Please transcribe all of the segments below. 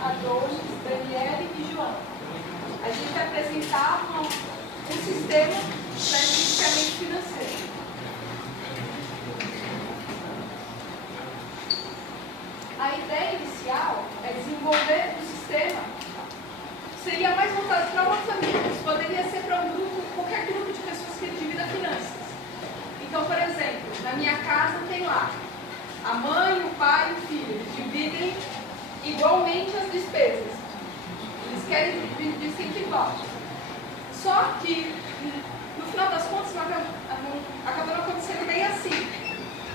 Adonis, Daniele e João. A gente vai apresentar um sistema para gerenciamento financeiro. A ideia inicial é desenvolver um sistema que seria mais voltado para uma família, mas poderia ser para um grupo, qualquer grupo de pessoas que divida finanças. Então, por exemplo, na minha casa tem lá a mãe, o pai e o filho, eles dividem igualmente as despesas. Eles querem dividir sempre igual. Só que, no final das contas, acaba não acontecendo bem assim.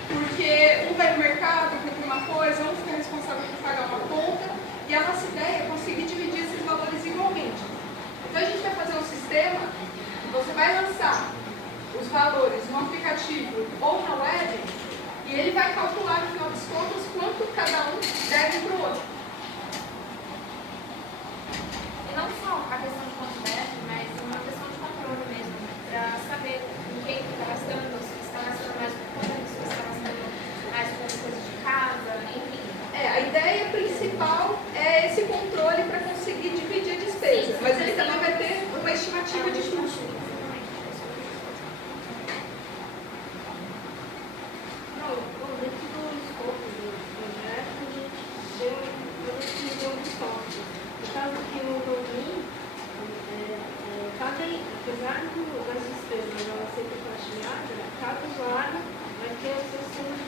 Porque um vai no mercado, compra uma coisa, um fica responsável por pagar uma conta, e a nossa ideia é conseguir dividir esses valores igualmente. Então a gente vai fazer um sistema que você vai lançar os valores no aplicativo ou na web, e ele vai calcular, no final das contas, quanto cada um deve para o outro. E não só a questão de quanto deve, mas uma questão de controle mesmo, para saber em quem está gastando, se está gastando mais com comida, se está gastando mais com coisas de casa, enfim. A ideia principal é esse controle para conseguir dividir a despesa, mas ele também vai ter uma estimativa de custo. Apesar das despesas ela ser compartilhada, cada usuário vai ter o seu sistema de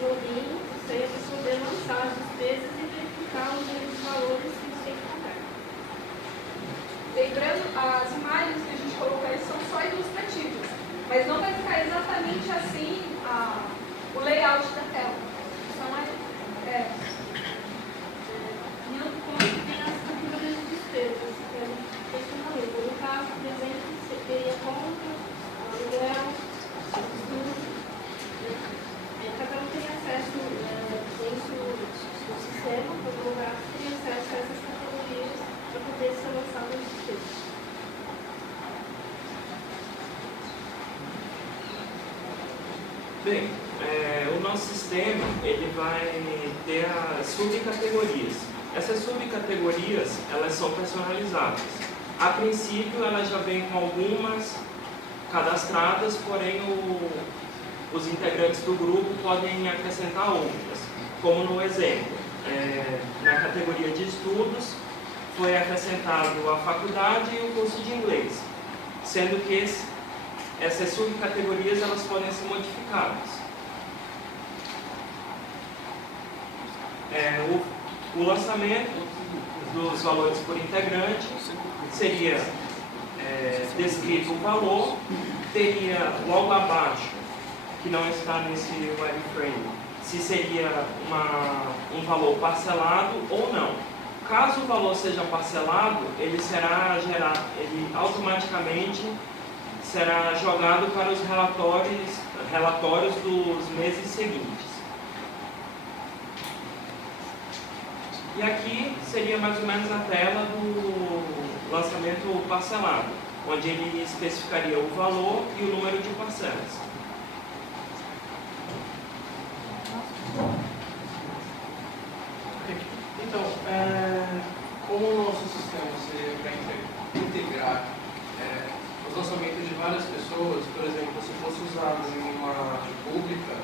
login, isso aí é para poder lançar as despesas e verificar os valores que você tem que pagar. Lembrando, as imagens que a gente colocou aí são só ilustrativas, mas não vai ficar exatamente assim o layout da tela. São E outro ponto tem a estrutura das despesas, que a gente no caso, por exemplo, você teria conta, aluguel, cada um tem acesso dentro do sistema, o advogado tem acesso a essas categorias para poder ser lançado no sistema. Bem, o nosso sistema ele vai ter as subcategorias. Essas subcategorias elas são personalizáveis. A princípio, ela já vem com algumas cadastradas, porém os integrantes do grupo podem acrescentar outras. Como no exemplo, na categoria de estudos, foi acrescentado a faculdade e o curso de inglês, sendo que essas subcategorias elas podem ser modificadas. O lançamento dos valores por integrante seria descrito o valor, teria logo abaixo, que não está nesse wireframe, se seria um valor parcelado ou não. Caso o valor seja parcelado, ele automaticamente será jogado para os relatórios dos meses seguintes. E aqui seria mais ou menos a tela do lançamento parcelado, onde ele especificaria o valor e o número de parcelas. Então, como o nosso sistema seria para integrar os lançamentos de várias pessoas, por exemplo, se fosse usado em uma república,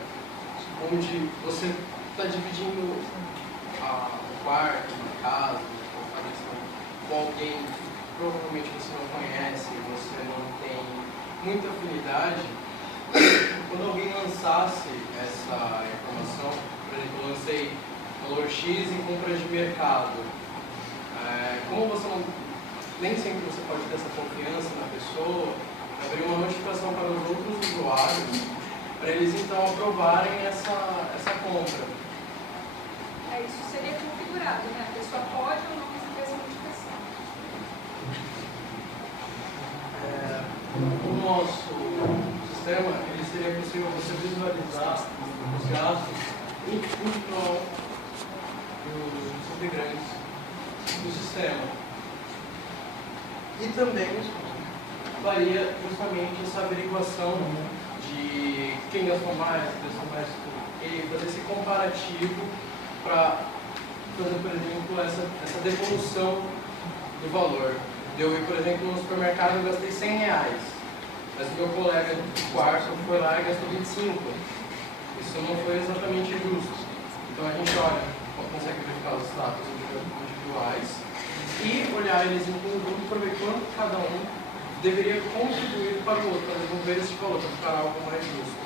onde você está dividindo o quarto, uma casa, com alguém que provavelmente você não conhece, você não tem muita afinidade, quando alguém lançasse essa informação, por exemplo, eu lancei valor X em compras de mercado, como você não, nem sempre você pode ter essa confiança na pessoa, abrir uma notificação para os outros usuários, para eles então aprovarem essa compra. Isso seria configurado, né? A pessoa pode ou não receber essa notificação. O nosso sistema, ele seria possível você visualizar os gastos individual dos integrantes do sistema. E também faria justamente essa averiguação de quem gastou mais, quem gastou mais, e fazer esse comparativo para fazer, por exemplo, essa devolução do valor. Eu ir, por exemplo, no supermercado eu gastei R$100, mas o meu colega de quarto foi lá e gastou 25. Isso não foi exatamente justo. Então a gente olha, consegue verificar os status individuais e olhar eles em conjunto para ver quanto cada um deveria contribuir para o outro, para devolver esse valor, para ficar algo mais justo.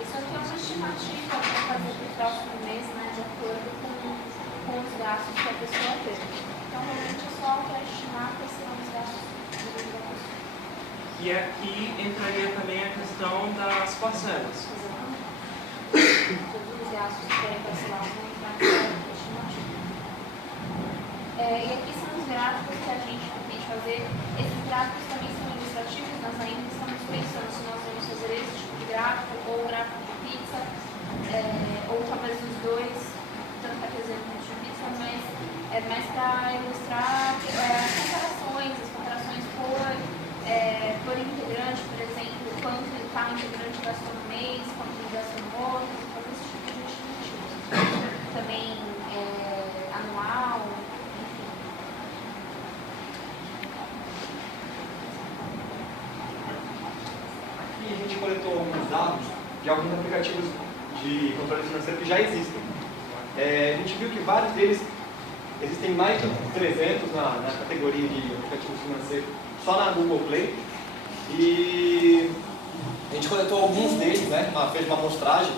Isso aqui é uma estimativa para fazer para o próximo mês, né, de acordo com os gastos que a pessoa teve. Então, realmente é só para estimar quais serão os gastos da pessoa. E aqui entraria também a questão das parcelas. Exatamente. Todos os gastos que forem parcelados vão entrar nessa estimativa. E aqui são os gráficos que a gente pretende fazer. Esses gráficos também são ilustrativos, nós ainda estamos pensando se nós vamos fazer esse tipo de gráfico, ou gráfico de pizza, ou talvez os dois, tanto para exemplo de pizza, mas é mais para ilustrar as comparações por integrante, por exemplo, quanto cada integrante gastou no mês, quanto ele gastou no outro, fazer esse tipo de estimativa. Também anual, enfim. Aqui a gente coletou alguns dados de alguns aplicativos de controle financeiro que já existem. A gente viu que vários deles, existem mais de 300 na categoria de aplicativos financeiros só na Google Play. E a gente coletou alguns deles, né? Fez uma amostragem,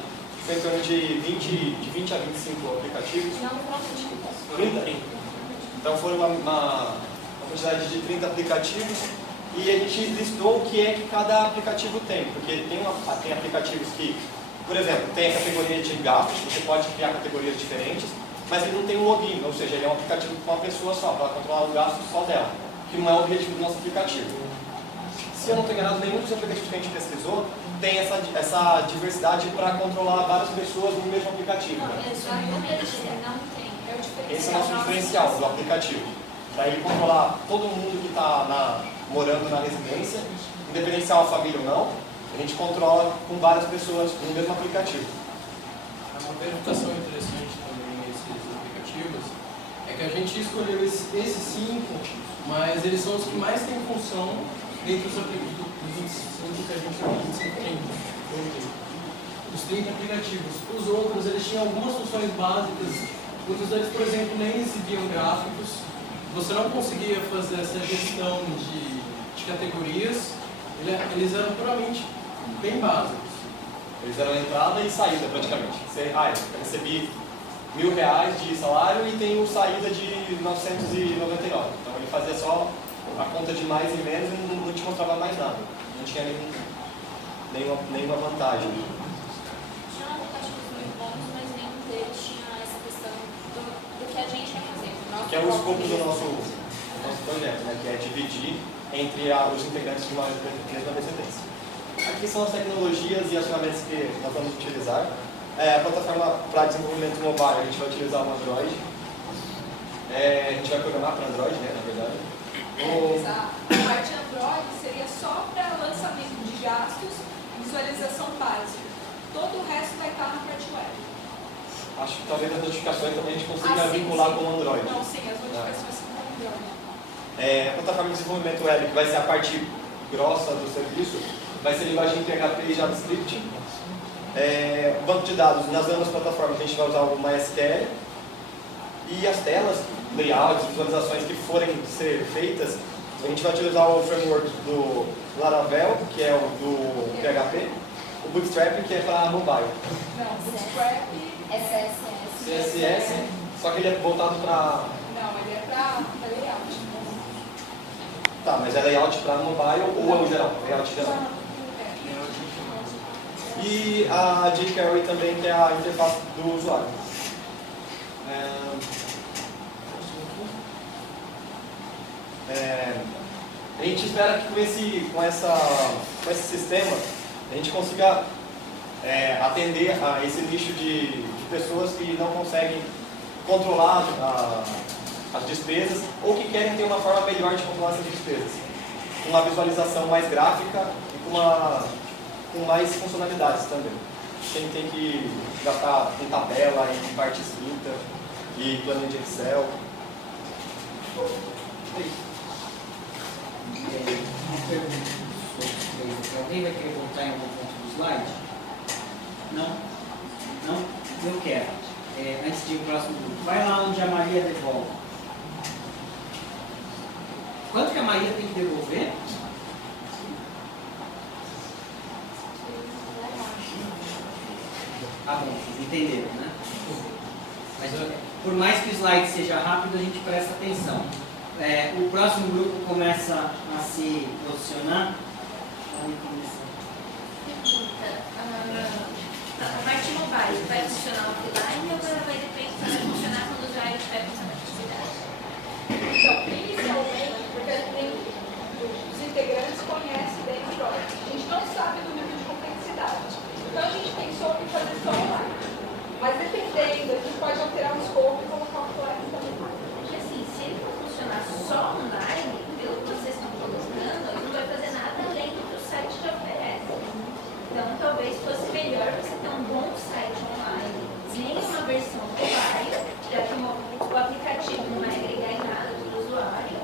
foi em torno de 20 a 25 aplicativos. Não, não, 30? Então foram uma quantidade de 30 aplicativos. E a gente listou o que é que cada aplicativo tem, porque tem aplicativos que, por exemplo, tem a categoria de gastos, você pode criar categorias diferentes, mas ele não tem um login, ou seja, ele é um aplicativo com uma pessoa só, para controlar o gasto só dela, que não é o objetivo do nosso aplicativo. Se eu não estou enganado, nenhum dos aplicativos que a gente pesquisou tem essa diversidade para controlar várias pessoas no mesmo aplicativo. Não, Né? não tem. É o diferencial. Esse é o nosso diferencial do aplicativo, para ele controlar todo mundo que está morando na residência, independente se é uma família ou não, a gente controla com várias pessoas no mesmo aplicativo. Uma verificação interessante também nesses aplicativos é que a gente escolheu esses 5, mas eles são os que mais têm função dentre os aplicativos dos 25 que a gente tem, 30. Os 30 aplicativos. Os outros, eles tinham algumas funções básicas, muitos deles, por exemplo, nem exibiam gráficos. Você não conseguia fazer essa gestão de categorias, eles eram puramente bem básicos. Eles eram entrada e saída praticamente. Eu recebi R$1.000 de salário e tenho saída de 999. Então ele fazia só a conta de mais e menos e não te mostrava mais nada. Não tinha nenhuma vantagem. Tinha aplicativos muito bons, mas nenhum deles tinha essa questão do que a gente quer fazer. Que é o escopo do nosso projeto, né? Que é dividir entre os integrantes de uma mesma residência. Aqui são as tecnologias e as ferramentas que nós vamos utilizar. A plataforma para desenvolvimento mobile, a gente vai utilizar o Android. A gente vai programar para Android, né, na verdade. A parte Android seria só para lançamento de gastos e visualização básica. Todo o resto vai estar na parte web. Acho que talvez as notificações também a gente consiga vincular com o Android. Não, sim, as notificações são com o Android. A plataforma de desenvolvimento web, que vai ser a parte grossa do serviço, vai ser linguagem PHP e JavaScript. O banco de dados, nas ambas plataformas, a gente vai usar o MySQL. E as telas, layouts, visualizações que forem ser feitas, a gente vai utilizar o framework do Laravel, que é o do PHP, o Bootstrap, que é para mobile. Não, Bootstrap... CSS, só que ele é voltado para... Não, ele é para layout. Tá, mas é layout para mobile ou é o geral? Layout geral. E a jQuery também, que é a interface do usuário. A gente espera que com esse sistema a gente consiga atender a esse nicho de pessoas que não conseguem controlar as despesas ou que querem ter uma forma melhor de controlar essas despesas. Com uma visualização mais gráfica e com mais funcionalidades também. sem ter que gastar em tabela, em parte escrita e planilha de Excel. Uma pergunta sobre isso daí. Alguém vai querer voltar em algum ponto do slide? Não? Não? Eu quero. Antes de ir para o próximo grupo. Vai lá onde a Maria devolve. Quanto que a Maria tem que devolver? Ah, bom, vocês entenderam, né? Mas por mais que o slide seja rápido, a gente presta atenção. O próximo grupo começa a se posicionar. A parte mobile vai funcionar offline ou ela vai funcionar quando o usuário estiver funcionando na atividade? Então, inicialmente, porque os integrantes conhecem bem o projeto. A gente não sabe do nível de complexidade. Então, a gente pensou em fazer só online. Mas dependendo, a gente pode alterar o escopo e colocar o offline também. Porque assim, se ele for funcionar só online, pelo que vocês estão colocando, ele não vai fazer nada além do que o site te oferece. Então, talvez fosse melhor você ter um bom site online, sem uma versão mobile, já que o aplicativo não vai agregar em nada para o usuário,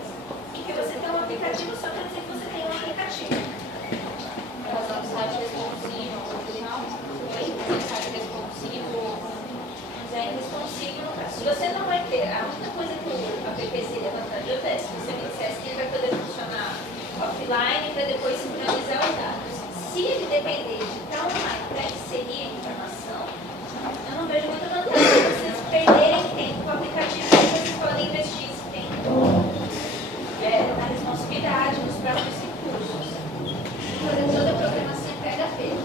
e que você tem um aplicativo só para dizer que você tem um aplicativo. Relação ao site responsivo, site responsivo, Mas é responsivo no caso. Você não vai ter, a única coisa que o app seria vantajoso é se você me dissesse que ele vai poder funcionar offline para depois sincronizar os dados. Se ele depender de estar online para inserir a informação, eu não vejo muita vantagem vocês perderem tempo com o aplicativo que vocês podem investir esse tempo na responsabilidade, nos próprios recursos. Fazer toda a programação em PHP.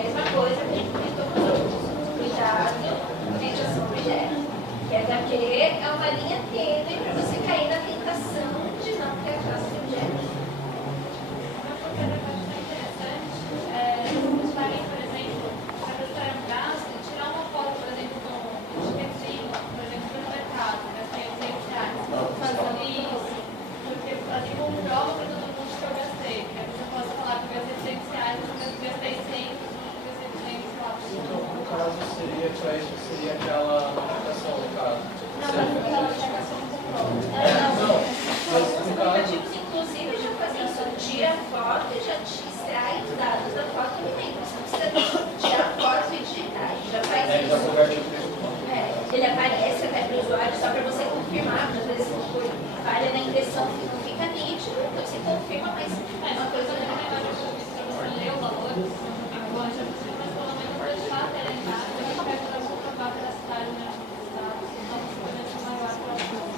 Mesma coisa que a gente comentou com os outros. Cuidado, orientação ao projeto. PHP é uma linha tênue para você cair na tentação de não ter a classe de objeto. por exemplo, para a professora Andrade, tirar uma foto, por exemplo, de perfil, por exemplo, do mercado, gastei R$100, fazendo isso, porque ali como prova para todo mundo que eu gastei, porque a pessoa possa falar que eu gastei R$100, eu gastei 100, eu gastei 200, sei lá. Então, no caso, seria para isso, seria aquela aplicação, no caso. Não, mas aquela aplicação não comprou. Não, mas Os no caso... aplicativos, inclusive, já fazem isso. Tira a foto e já te extrai os dados da foto e lembra. Você não precisa tirar a foto e digitar. Já faz Já isso. converte o texto. Ele aparece até para o usuário só para você confirmar, porque às vezes por falha na impressão não fica nítido, então você confirma, mas É uma coisa que é melhor para você ler o valor, agora já precisa, mas pelo menos deixar a tela entrada, a gente vai poder comprovar a veracidade da estados, então você vai deixar maior para o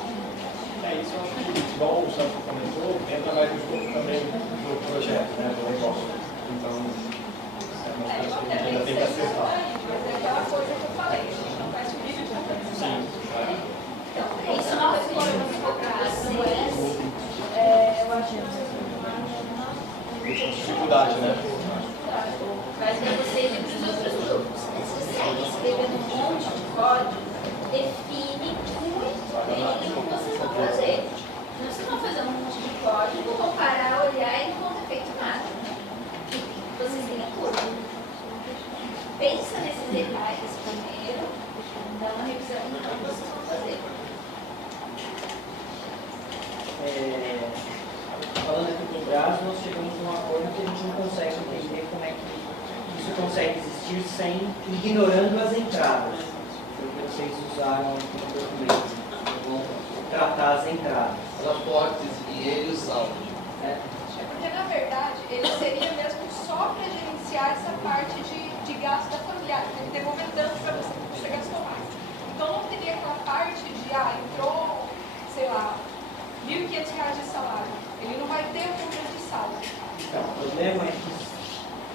Isso eu acho que, igual o Santos comentou, entra mais no escopo também do projeto, né, do negócio. Então, é uma coisa que a gente ainda tem que acertar. Mas é aquela coisa que eu falei, a gente não faz vídeo de competição. Sim. então, isso é uma coisa que eu vou para vocês. Eu acho que Dificuldade, né? Vai ter vocês e para os outros grupos. Se você sair escrevendo um monte de código, define muito bem o que vocês vão fazer. Não vocês vão fazer um monte de código, vão parar, olhar e não vão ter feito nada. Vocês têm a curva. Pensa nesses detalhes primeiro, dá uma revisão do que vocês vão fazer. Falando aqui do Brás, nós chegamos a um acordo que a gente não consegue entender como é que isso consegue existir sem ignorando as entradas. Porque vocês usaram no documento. Vão tratar as entradas. Os aportes e eles áudio. É porque, na verdade, ele seria mesmo só para gerenciar essa parte de gasto da família. Ele devolver tanto para você gastou mais. Então, não teria aquela parte de, entrou, sei lá, R$1.500 de salário. Ele não vai ter o controle de saldo. Então, o problema é que,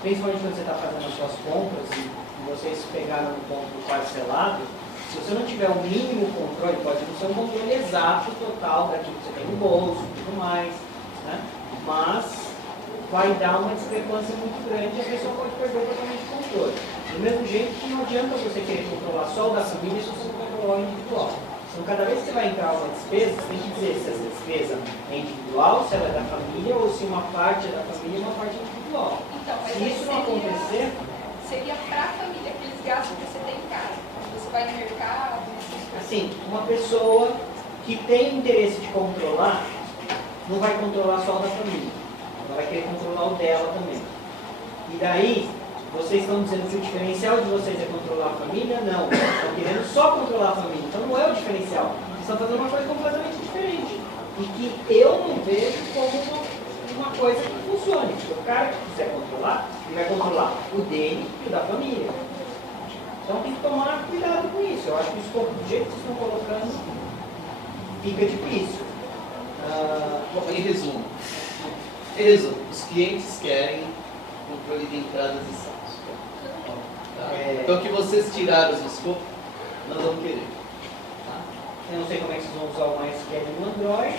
principalmente quando você está fazendo as suas compras e vocês pegaram um ponto parcelado, se você não tiver o mínimo controle, pode não ser um controle exato, total, daquilo que você tem no bolso e tudo mais, né? Mas vai dar uma discrepância muito grande e a pessoa pode perder totalmente o controle. Do mesmo jeito que não adianta você querer controlar só o da família se você não controlar o individual. Então, cada vez que você vai entrar uma despesa, você tem que dizer se essa despesa é individual, se ela é da família, ou se uma parte é da família e uma parte é individual. Então, mas Se isso não acontecer, seria para a família, aqueles gastos que você tem em casa. Quando você vai no mercado, essas coisas. Assim, uma pessoa que tem interesse de controlar, não vai controlar só o da família. Ela vai querer controlar o dela também. E daí, vocês estão dizendo que o diferencial de vocês é controlar a família? Não. Vocês estão querendo só controlar a família. Então não é o diferencial. Vocês estão fazendo uma coisa completamente diferente. E que eu não vejo como uma coisa que funcione. Porque o cara que quiser controlar, ele vai controlar o dele e o da família. Então tem que tomar cuidado com isso. Eu acho que o escopo do jeito que vocês estão colocando fica difícil. Bom, em resumo, os clientes querem controle de entradas e saias. Tá? Então, que vocês tiraram do escopo, nós vamos querer. Tá? Eu não sei como é que vocês vão usar o MySQL no Android,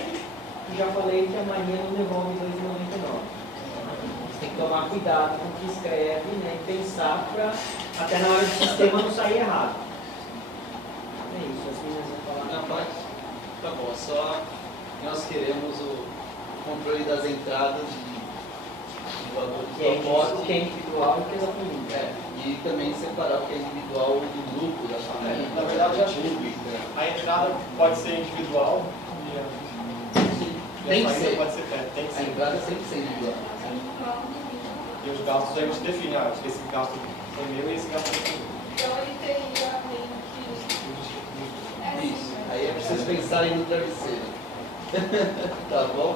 e já falei que a Maria não devolve 2,99. Você tem que tomar cuidado com o que escreve, né, e pensar para até na hora do sistema não sair errado. É isso, as meninas vão falar. Não, pode? Tá bom, só nós queremos o controle das entradas do Que é pacote. que é individual e que é da família. E também separar o que é individual do grupo, da família. Na verdade, já pública. a entrada pode ser individual e Tem a que saída ser. pode ser tem que A ser. entrada sempre ser individual. E os gastos a gente define, esse gasto foi meu e esse gasto foi meu. Então ele teria meio que. Isso. Aí é preciso pensar no travesseiro. Tá bom?